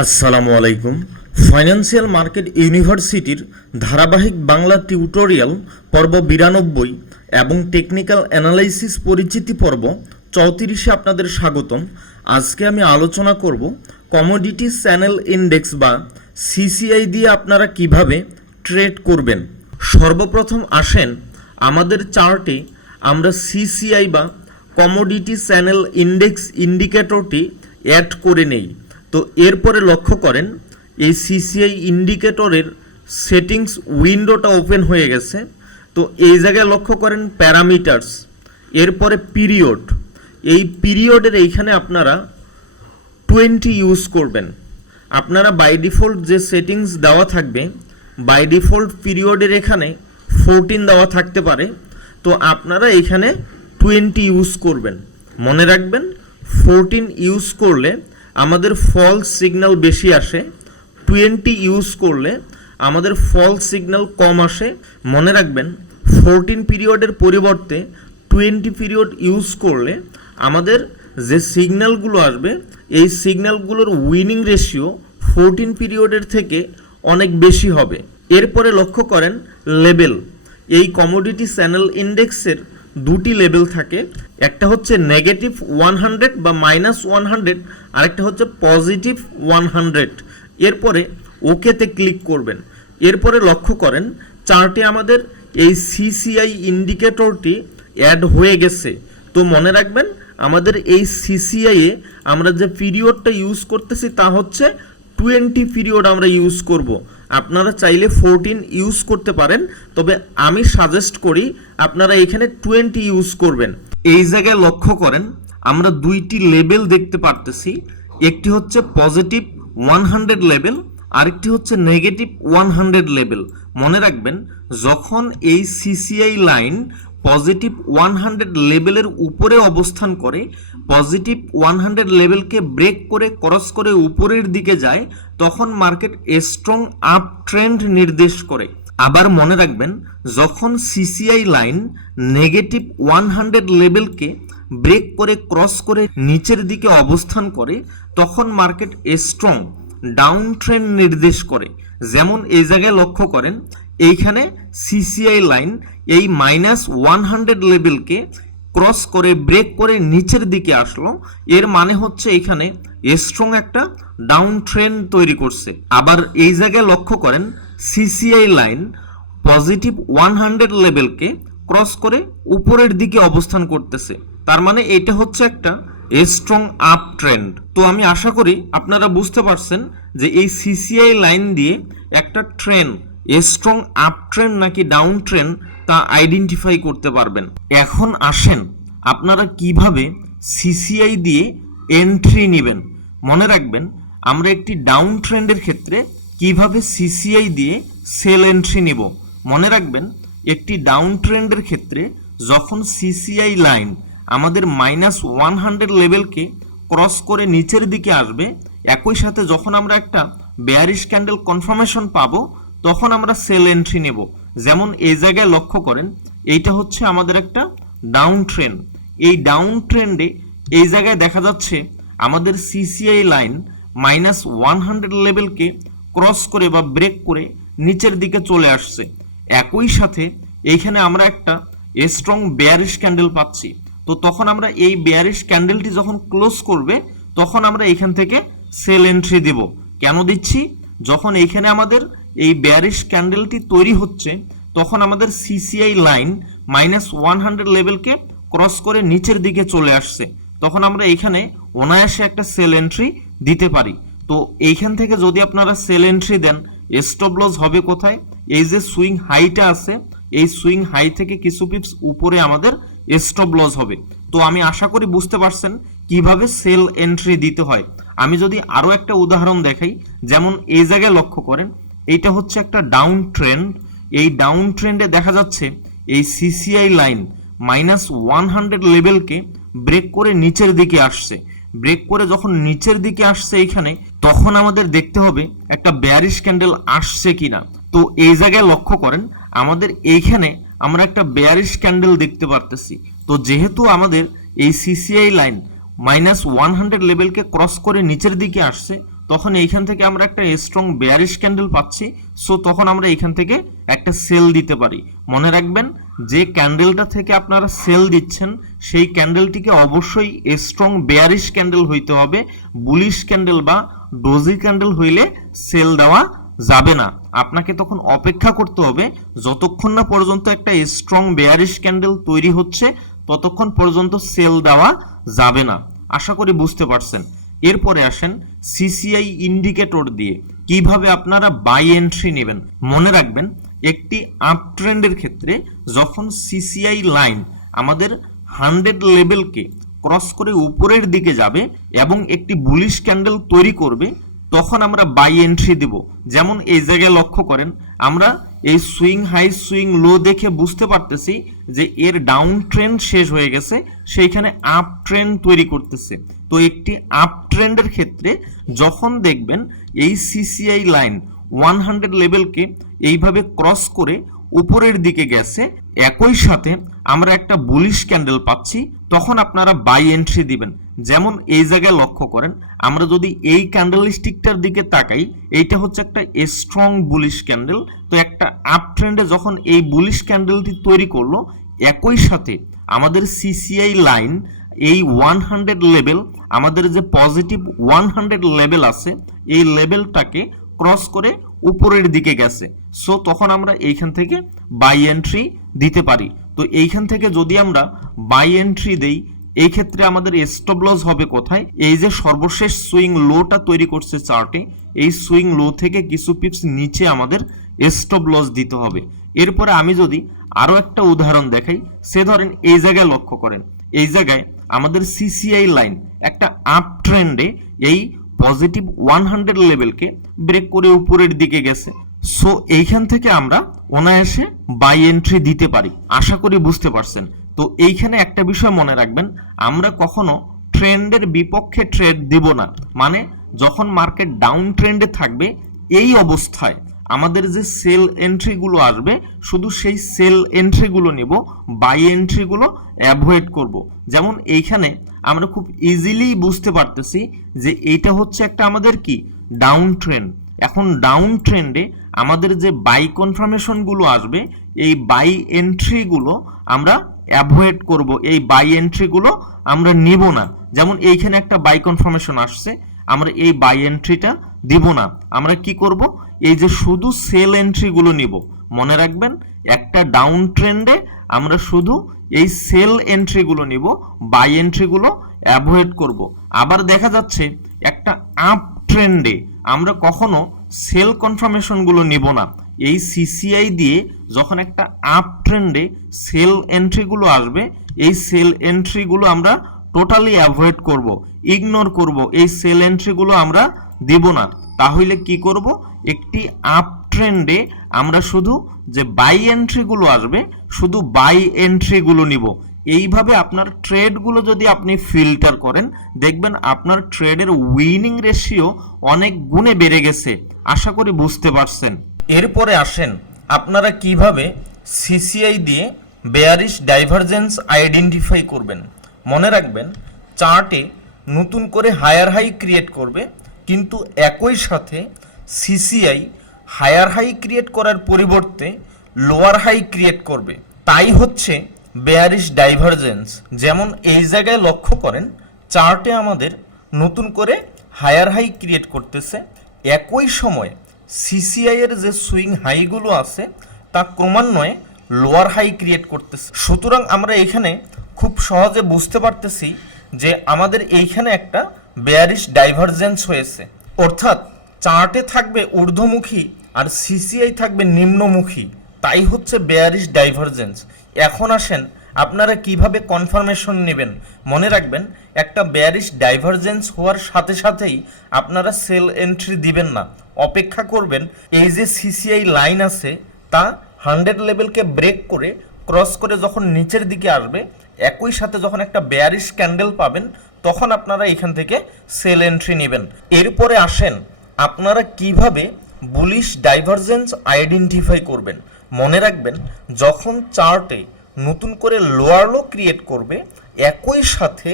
আসসালামু আলাইকুম। Financial market ইউনিভার্সিটির ধারাবাহিক বাংলা টিউটোরিয়াল পর্ব 92 এবং টেকনিক্যাল অ্যানালাইসিস পরিচিতি পর্ব 34-এ আপনাদের স্বাগতম। আজকে আমি আলোচনা করব কমোডিটি চ্যানেল ইন্ডেক্স বা সিসিআই দিয়ে আপনারা কিভাবে ট্রেড করবেন। সর্বপ্রথম আসেন আমাদের চার্টে আমরা সিসিআই বা কমোডিটি চ্যানেল ইন্ডেক্স ইন্ডিকেটরটি অ্যাড করে নেই। তো এরপরে লক্ষ্য করেন এই সিসিআই ইন্ডিকেটরের সেটিংস উইন্ডোটা ওপেন হয়ে গেছে। তো এই জায়গায় লক্ষ্য করেন প্যারামিটার্স, এরপরে পিরিয়ড। এই পিরিয়ডের এইখানে আপনারা 20 ইউজ করবেন। আপনারা বাই ডিফল্ট যে সেটিংস দেওয়া থাকবে, বাই ডিফল্ট পিরিয়ডের এখানে 14 দেওয়া থাকতে পারে। তো আপনারা এখানে 20 ইউজ করবেন। মনে রাখবেন 14 ইউজ করলে আমাদের ফলস সিগন্যাল বেশি আসে, 20 ইউজ করলে আমাদের ফলস সিগন্যাল কম আসে। মনে রাখবেন 14 পিরিয়ডের পরিবর্তে 20 পিরিয়ড ইউজ করলে আমাদের যে সিগন্যালগুলো আসবে এই সিগন্যালগুলোর উইনিং রেশিও 14 পিরিয়ডের থেকে অনেক বেশি হবে। এরপরে লক্ষ্য করেন লেভেল। এই কমোডিটি চ্যানেল ইন্ডেক্সের দুটি লেভেল থাকে, একটা হচ্ছে নেগেটিভ 100 বা -100, আরেকটা হচ্ছে পজিটিভ 100। এরপরে ওকেতে ক্লিক করবেন। এরপরে লক্ষ্য করেন চার্টে আমাদের এই সিসিআই ইন্ডিকেটরটি অ্যাড হয়ে গেছে। তো মনে রাখবেন আমাদের এই সিসিআইয়ে আমরা যে পিরিয়ডটা ইউজ করতেছি তা হচ্ছে 20 পিরিয়ড আমরা ইউজ করব। আপনারা চাইলে 14 ইউজ করতে পারেন, তবে আমি সাজেস্ট করি আপনারা এখানে 20 ইউজ করবেন। এই জায়গায় লক্ষ্য করেন আমরা দুইটি লেভেল দেখতে পারতেছি, একটি হচ্ছে পজিটিভ 100 লেভেল, আরেকটি হচ্ছে নেগেটিভ 100 লেভেল। মনে রাখবেন যখন এই সিসিআই লাইন পজিটিভ 100 লেভেলের উপরে অবস্থান করে, পজিটিভ 100 লেভেলকে ব্রেক করে ক্রস করে উপরের দিকে যায়, তখন মার্কেট স্ট্রং আপ ট্রেন্ড নির্দেশ করে। আবার মনে রাখবেন যখন সিসিআই লাইন নেগেটিভ 100 লেভেলকে ব্রেক করে ক্রস করে নিচের দিকে অবস্থান করে, তখন মার্কেট স্ট্রং ডাউন ট্রেন্ড নির্দেশ করে। যেমন এই জায়গায় লক্ষ্য করেন এইখানে সিসিআই লাইন এই -100 লেভেলকে ক্রস করে ব্রেক করে নিচের দিকে আসলো, এর মানে হচ্ছে এখানে স্ট্রং একটা ডাউন ট্রেন্ড তৈরি করছে। আবার এই জায়গায় লক্ষ্য করেন সিসিআই লাইন পজিটিভ 100 লেভেলকে ক্রস করে উপরের দিকে অবস্থান করতেছে, তার মানে এটা হচ্ছে একটা স্ট্রং আপ ট্রেন্ড। তো আমি আশা করি আপনারা বুঝতে পারছেন যে এই সিসিআই লাইন দিয়ে একটা ট্রেন্ড স্ট্রং আপ ট্রেন্ড নাকি ডাউন ট্রেন্ড তা আইডেন্টিফাই করতে পারবেন। এখন আসেন আপনারা কিভাবে সিসিআই দিয়ে এন্ট্রি নেবেন। মনে রাখবেন আমরা একটি ডাউন ট্রেন্ডের ক্ষেত্রে কিভাবে সিসিআই দিয়ে সেল এন্ট্রি নেব। মনে রাখবেন একটি ডাউন ট্রেন্ডের ক্ষেত্রে যখন সিসিআই লাইন আমাদের -100 লেভেলকে ক্রস করে নিচের দিকে আসবে, একই সাথে যখন আমরা একটা বেয়ারিশ ক্যান্ডেল কনফার্মেশন পাবো, তখন আমরা সেল এন্ট্রি নেব। যেমন এই জায়গায় লক্ষ্য করেন এইটা হচ্ছে আমাদের একটা ডাউন ট্রেন্ড। এই ডাউন ট্রেন্ডে এই জায়গায় দেখা যাচ্ছে আমাদের সিসিআই লাইন -100 লেভেলকে ক্রস করে বা ব্রেক করে নিচের দিকে চলে আসছে। একই সাথে এইখানে আমরা একটা স্ট্রং বেয়ারিশ ক্যান্ডেল পাচ্ছি। তো তখন আমরা এই বেয়ারিশ ক্যান্ডেলটি যখন ক্লোজ করবে, তখন আমরা এখান থেকে সেল এন্ট্রি দেব। কেন দিচ্ছি? যখন এইখানে আমাদের এই বেয়ারিশ ক্যান্ডেলটি তৈরি হচ্ছে, তখন আমাদের সিসিআই লাইন -100 লেভেলকে ক্রস করে নিচের দিকে চলে আসছে, তখন আমরা এখানে অনায়াসে একটা সেল এন্ট্রি দিতে পারি। তো এইখান থেকে যদি আপনারা সেল এন্ট্রি দেন, স্টপ লস হবে কোথায়? এই যে সুইং হাইটা আছে, এই সুইং হাই থেকে কিছু পিপস উপরে আমাদের স্টপ লস হবে। তো আমি আশা করি বুঝতে পারছেন কিভাবে সেল এন্ট্রি দিতে হয়। আমি যদি আরো একটা উদাহরণ দেখাই, যেমন এই জায়গায় লক্ষ্য করেন এইটা হচ্ছে একটা ডাউন ট্রেন্ড। এই ডাউন ট্রেন্ডে দেখা যাচ্ছে এই সিসিআই লাইন -100 লেভেলকে ব্রেক করে নিচের দিকে আসছে। ব্রেক করে যখন নিচের দিকে আসছে এইখানে, তখন আমাদের দেখতে হবে একটা বেয়ারিশ ক্যান্ডেল আসছে কিনা। তো এই জায়গায় লক্ষ্য করেন আমাদের এইখানে আমরা একটা বেয়ারিশ ক্যান্ডেল দেখতে পারতেছি। তো যেহেতু আমাদের এই সিসিআই লাইন -100 লেভেলকে ক্রস করে নিচের দিকে আসছে, তখন এইখান থেকে আমরা একটা স্ট্রং বেয়ারিশ ক্যান্ডেল পাচ্ছি, সো তখন আমরা এইখান থেকে একটা সেল দিতে পারি। মনে রাখবেন যে ক্যান্ডেলটা থেকে আপনারা সেল দিচ্ছেন সেই ক্যান্ডেলটিকে অবশ্যই স্ট্রং বেয়ারিশ ক্যান্ডেল হইতে হবে। বুলিশ ক্যান্ডেল বা ডোজি ক্যান্ডেল হইলে সেল দেওয়া যাবে না। আপনাকে তখন অপেক্ষা করতে হবে যতক্ষণ না পর্যন্ত একটা স্ট্রং বেয়ারিশ ক্যান্ডেল তৈরি হচ্ছে, ততক্ষণ পর্যন্ত সেল দেওয়া যাবে না। আশা করি বুঝতে পারছেন। এরপরে আসেন সিসিআই ইন্ডিকেটর দিয়ে কিভাবে আপনারা বাই এন্ট্রি নেবেন। মনে রাখবেন একটি আপ ট্রেন্ডের ক্ষেত্রে যখন সিসিআই লাইন আমাদের 100 লেভেলকে ক্রস করে উপরের দিকে যাবে এবং একটি বুলিশ ক্যান্ডেল তৈরি করবে, তখন আমরা বাই এন্ট্রি দেব। যেমন এই জায়গায় লক্ষ্য করেন, আমরা এই সুইং হাই সুইং লো দেখে বুঝতে পারতেছি যে এর ডাউন ট্রেন্ড শেষ হয়ে গেছে, সেইখানে আপ ট্রেন্ড তৈরি করতেছে। তো একটি আপ ট্রেন্ডের ক্ষেত্রে যখন দেখবেন এই সিসিআই লাইন 100 লেভেলকে এইভাবে ক্রস করে উপরের দিকে গেছে, একই সাথে আমরা একটা বুলিশ ক্যান্ডেল পাচ্ছি, তখন আপনারা বাই এন্ট্রি দিবেন। যেমন এই জায়গায় লক্ষ্য করেন, আমরা যদি এই ক্যান্ডেল স্টিকটার দিকে তাকাই, এইটা হচ্ছে একটা স্ট্রং বুলিশ ক্যান্ডেল। তো একটা আপ ট্রেন্ডে যখন এই বুলিশ ক্যান্ডেলটি তৈরি করলো, একই সাথে আমাদের সিসিআই লাইন এই 100 লেভেল, আমাদের যে পজিটিভ 100 লেভেল আছে, এই লেভেলটাকে ক্রস করে উপরের দিকে গেছে। সো তখন আমরা এইখান থেকে বাই এন্ট্রি দিতে পারি। তো এইখান থেকে যদি আমরা বাই এন্ট্রি দেই, এই ক্ষেত্রে আমাদের স্টপ লস হবে কোথায়? এই যে সর্বশেষ সুইং লোটা তৈরি করছে চার্টে, এই সুইং লো থেকে কিছু পিপস নিচে আমাদের স্টপ লস দিতে হবে। এরপরে আমি যদি আরো একটা উদাহরণ দেখাই, সে ধরেন এই জায়গায় লক্ষ্য করেন, এই জায়গায় আমাদের সিসিআই লাইন একটা আপ ট্রেন্ডে এই পজিটিভ 100 লেভেলকে ব্রেক করে উপরের দিকে গেছে। সো এইখান থেকে আমরা অনায়াসে বাই এন্ট্রি দিতে পারি। আশা করি বুঝতে পারছেন। তো এইখানে একটা বিষয় মনে রাখবেন, আমরা কখনো ট্রেন্ডের বিপক্ষে ট্রেড দিব না। মানে যখন মার্কেট ডাউন ট্রেন্ডে থাকবে, এই অবস্থায় আমাদের যে সেল এন্ট্রিগুলো আসবে, শুধু সেই সেল এন্ট্রিগুলো নিব, বাই এন্ট্রিগুলো অ্যাভয়েড করব। যেমন এইখানে আমরা খুব ইজিলি বুঝতে পারতেছি যে এইটা হচ্ছে একটা আমাদের কি ডাউন ট্রেন্ড। এখন ডাউন ট্রেন্ডে আমাদের যে বাই কনফার্মেশনগুলো আসবে, এই বাই এন্ট্রিগুলো আমরা অ্যাভয়েড করব, এই বাই এন্ট্রিগুলো আমরা নিব না। যেমন এইখানে একটা বাই কনফার্মেশন আসছে, আমরা এই বাই এন্ট্রিটা দিব না। আমরা কি করব? এই যে শুধু সেল এন্ট্রিগুলো নিব। মনে রাখবেন একটা ডাউন ট্রেন্ডে আমরা শুধু এই সেল এন্ট্রিগুলো নিব, বাই এন্ট্রিগুলো অ্যাভয়েড করব। আবার দেখা যাচ্ছে একটা আপ ট্রেন্ডে আমরা কখনো সেল কনফার্মেশনগুলো নিব না। এই সিসিআই দিয়ে যখন একটা আপ ট্রেন্ডে সেল এন্ট্রিগুলো আসবে, এই সেল এন্ট্রিগুলো আমরা টোটালি অ্যাভয়েড করব, ইগনোর করব, এই সেল এন্ট্রিগুলো আমরা দেব না। তাহলে কি করব? একটি আপ ট্রেন্ডে আমরা শুধু যে বাই এন্ট্রিগুলো আসবে, শুধু বাই এন্ট্রিগুলো নিব। এইভাবে আপনার ট্রেডগুলো যদি আপনি ফিল্টার করেন, দেখবেন আপনার ট্রেডের উইনিং রেশিও অনেক গুণে বেড়ে গেছে। আশা করি বুঝতে পারছেন। এরপরে আসেন আপনারা কিভাবে সিসিআই দিয়ে বেয়ারিশ ডাইভারজেন্স আইডেন্টিফাই করবেন। মনে রাখবেন চার্টে নতুন করে হায়ার হাই ক্রিয়েট করবে, কিন্তু একই সাথে সিসিআই হায়ার হাই ক্রিয়েট করার পরিবর্তে লোয়ার হাই ক্রিয়েট করবে, তাই হচ্ছে বেয়ারিশ ডাইভারজেন্স। যেমন এই জায়গায় লক্ষ্য করেন, চার্টে আমাদের নতুন করে হায়ার হাই ক্রিয়েট করতেছে, একই সময় সিসিআই এর যে সুইং হাইগুলো আছে তা ক্রমান্বয়ে লোয়ার হাই ক্রিয়েট করতেছে। সুতরাং আমরা এখানে খুব সহজে বুঝতে পারতেছি যে আমাদের এইখানে একটা বেয়ারিশ ডাইভারজেন্স হয়েছে, অর্থাৎ চার্টে থাকবে ঊর্ধ্বমুখী আর সিসিআই থাকবে নিম্নমুখী, তাই হচ্ছে বেয়ারিশ ডাইভারজেন্স। এখন আসেন আপনারা কিভাবে কনফার্মেশন নেবেন। মনে রাখবেন একটা বেয়ারিশ ডাইভারজেন্স হওয়ার সাথে সাথেই আপনারা সেল এন্ট্রি দিবেন না, অপেক্ষা করবেন এই যে সিসিআই লাইন আছে তা 100 লেভেলকে ব্রেক করে ক্রস করে যখন নিচের দিকে আসবে, একই সাথে যখন একটা বেয়ারিশ ক্যান্ডেল পাবেন, তখন আপনারা এখান থেকে সেল এন্ট্রি নেবেন। এরপরে আসেন আপনারা কিভাবে বুলিশ ডাইভারজেন্স আইডেন্টিফাই করবেন। মনে রাখবেন যখন চার্টে নতুন করে লোয়ার লো ক্রিয়েট করবে, একই সাথে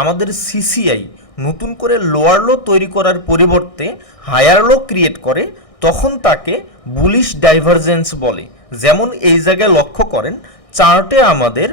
আমাদের সিসিআই নতুন করে লোয়ার লো তৈরি করার পরিবর্তে হায়ার লো ক্রিয়েট করে তখন তাকে বুলিশ ডাইভারজেন্স বলে। যেমন এই জায়গায় লক্ষ্য করেন, চার্টে আমাদের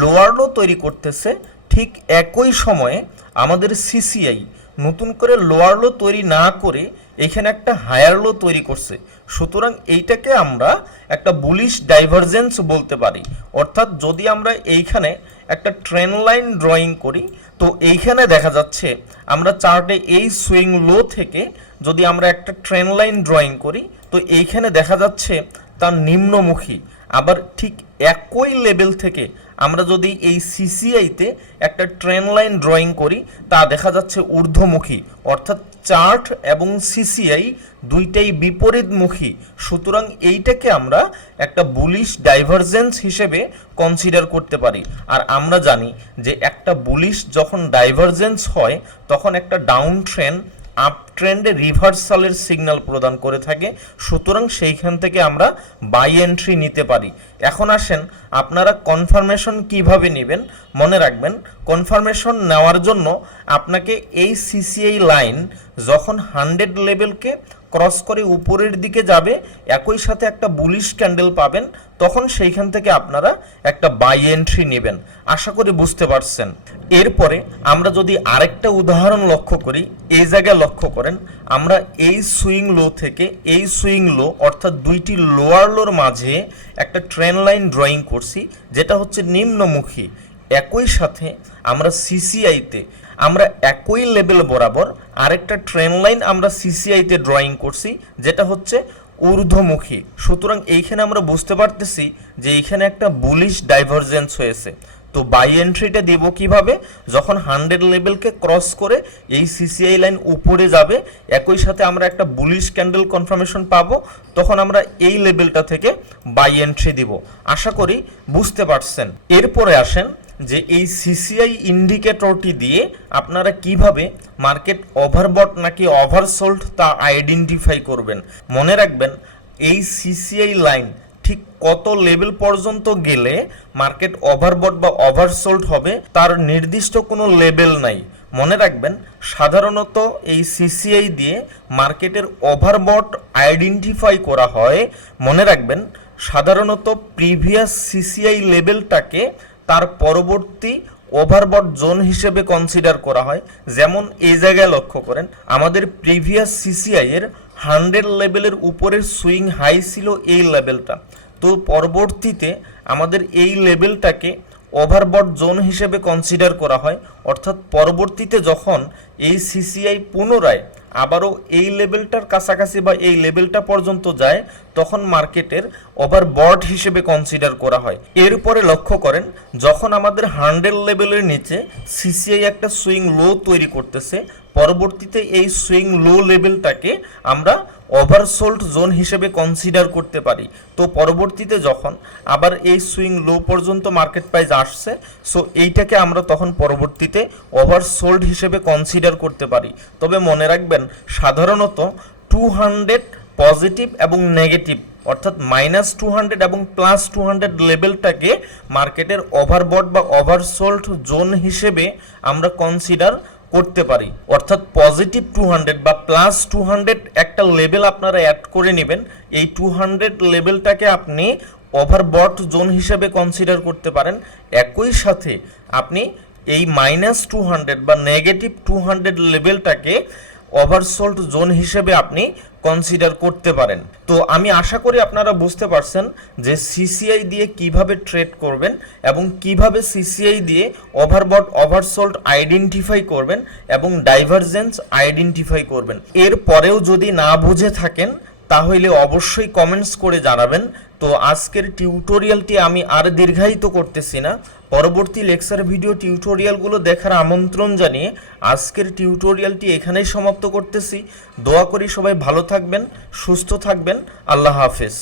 লোয়ার লো তৈরি করতেছে, ঠিক একই সময়ে আমাদের সিসিআই নতুন করে লোয়ার লো তৈরি না করে এখানে একটা হায়ার লো তৈরি করছে। সুতরাং এইটাকে আমরা একটা বুলিশ ডাইভারজেন্স বলতে পারি। অর্থাৎ যদি আমরা এইখানে একটা ট্রেন্ড লাইন ড্রয়িং করি, তো এইখানে দেখা যাচ্ছে আমরা চার্টে এই সুইং লো থেকে যদি আমরা একটা ট্রেন্ড লাইন ড্রয়িং করি, তো এইখানে দেখা যাচ্ছে তার নিম্নমুখী। আবার ঠিক একই লেভেল থেকে আমরা যদি এই সিসিআইতে একটা ট্রেন্ড লাইন ড্রয়িং করি, তা দেখা যাচ্ছে ঊর্ধ্বমুখী। অর্থাৎ চার্ট এবং সিসিআই দুইটাই বিপরীতমুখী। সুতরাং এইটাকে আমরা একটা বুলিশ ডাইভারজেন্স হিসেবে কনসিডার করতে পারি। আর আমরা জানি যে একটা বুলিশ যখন ডাইভারজেন্স হয় তখন একটা ডাউন ট্রেন্ড আপ ট্রেন্ডে রিভার্সালের সিগন্যাল প্রদান করে থাকে। সুতরাং সেইখান থেকে আমরা বাই এন্ট্রি নিতে পারি। এখন আসেন আপনারা কনফার্মেশন কিভাবে নেবেন। মনে রাখবেন, কনফার্মেশন নেওয়ার জন্য আপনাকে এই সিসিআই লাইন যখন 100 লেভেলকে ক্রস করে উপরের দিকে যাবে, একই সাথে একটা বুলিশ ক্যান্ডেল পাবেন, তখন সেইখান থেকে আপনারা একটা বাই এন্ট্রি নেবেন। আশা করি বুঝতে পারছেন। এরপরে আমরা যদি আরেকটা উদাহরণ লক্ষ্য করি, এই জায়গায় লক্ষ্য করেন, আমরা এই সুইং লো থেকে এই সুইং লো অর্থাৎ দুইটি লোয়ার লোর মাঝে একটা ট্রেন্ড লাইন ড্রয়িং করছি, যেটা হচ্ছে নিম্নমুখী। একই সাথে আমরা সিসিআইতে আমরা একই লেভেল বরাবর আরেকটা ট্রেন্ড লাইন আমরা সিসিআইতে ড্রয়িং করছি, যেটা হচ্ছে ঊর্ধ্বমুখী। সুতরাং এইখানে আমরা বুঝতে পারতেছি যে এইখানে একটা বুলিশ ডাইভারজেন্স হয়েছে। তো বাই এন্ট্রিটা দেব কিভাবে? যখন 100 লেভেলকে ক্রস করে এই সিসিআই লাইন উপরে যাবে, একই সাথে আমরা একটা বুলিশ ক্যান্ডেল কনফার্মেশন পাবো, তখন আমরা এই লেভেলটা থেকে বাই এন্ট্রি দিব। আশা করি বুঝতে পারছেন। এরপরে আসেন যে এই সিসিআই ইন্ডিকেটরটি দিয়ে আপনারা কিভাবে মার্কেট ওভারবট নাকি ওভারসোল্ড তা আইডেন্টিফাই করবেন। মনে রাখবেন, এই সিসিআই লাইন ঠিক কত লেভেল পর্যন্ত গেলে মার্কেট ওভারবট বা ওভারসোল্ড হবে তার নির্দিষ্ট কোনো লেভেল নাই। মনে রাখবেন, সাধারণত এই সিসিআই দিয়ে মার্কেটের ওভারবট আইডেন্টিফাই করা হয়। মনে রাখবেন, সাধারণত প্রিভিয়াস সিসিআই লেভেলটাকে তার পরবর্তী ওভারবট জোন হিসেবে কনসিডার করা হয়। যেমন এই জায়গায় লক্ষ্য করেন, আমাদের প্রিভিয়াস সিসিআই এর 100 লেভেলের উপরের সুইং হাই ছিল এই লেভেলটা। তো পরবর্তীতে আমাদের এই লেভেলটাকে ওভারবট জোন হিসেবে কনসিডার করা হয়। অর্থাৎ পরবর্তীতে যখন এই সিসিআই পুনরায় আবারও এই লেভেলটার কাছাকাছি বা এই লেভেলটা পর্যন্ত যায়, তখন মার্কেটের ওভারবট হিসেবে কনসিডার করা হয়। এরপরে লক্ষ্য করেন, যখন আমাদের 100 লেভেলের নিচে সিসিআই একটা সুইং লো তৈরি করতেছে, পরবর্তীতে এই সুইং লো লেভেলটাকে আমরা ওভারসোল্ড জোন হিসেবে কনসিডার করতে পারি। তো পরবর্তীতে যখন আবার এই সুইং লো পর্যন্ত মার্কেট প্রাইস আসছে, সো এইটাকে আমরা তখন পরবর্তীতে ওভারসোল্ড হিসেবে কনসিডার করতে পারি। তবে মনে রাখবেন, সাধারণত 200 পজিটিভ এবং নেগেটিভ অর্থাৎ -200 এবং +200 লেভেলটাকে মার্কেটের ওভারবট বা ওভারসোল্ড জোন হিসেবে আমরা কনসিডার করতে পারি। অর্থাৎ পজিটিভ 200 বা +200 একটা লেভেল আপনারা অ্যাড করে নেবেন। এই 200 লেভেলটাকে আপনি ওভারবট জোন হিসেবে কনসিডার করতে পারেন। একই সাথে আপনি এই -200 বা -200 লেভেলটাকে ওভারসোল্ড জোন হিসেবে আপনি কনসিডার করতে পারেন। তো আমি আশা করি আপনারা বুঝতে পারছেন যে সিসিআই দিয়ে কিভাবে ট্রেড করবেন এবং কিভাবে সিসিআই দিয়ে ওভারবট ওভারসোল্ড আইডেন্টিফাই করবেন এবং ডাইভারজেন্স আইডেন্টিফাই করবেন। এরপরেও যদি না বুঝে থাকেন তাহলে অবশ্যই কমেন্টস করে জানাবেন। তো আজকের টিউটোরিয়ালটি আমি আর দীর্ঘায়িত করতেছি না, পরবর্তী লেকচার ভিডিও টিউটোরিয়ালগুলো দেখার আমন্ত্রণ জানিয়ে আজকের টিউটোরিয়ালটি এখানেই সমাপ্ত করতেছি। দোয়া করি সবাই ভালো থাকবেন, সুস্থ থাকবেন। আল্লাহ হাফেজ।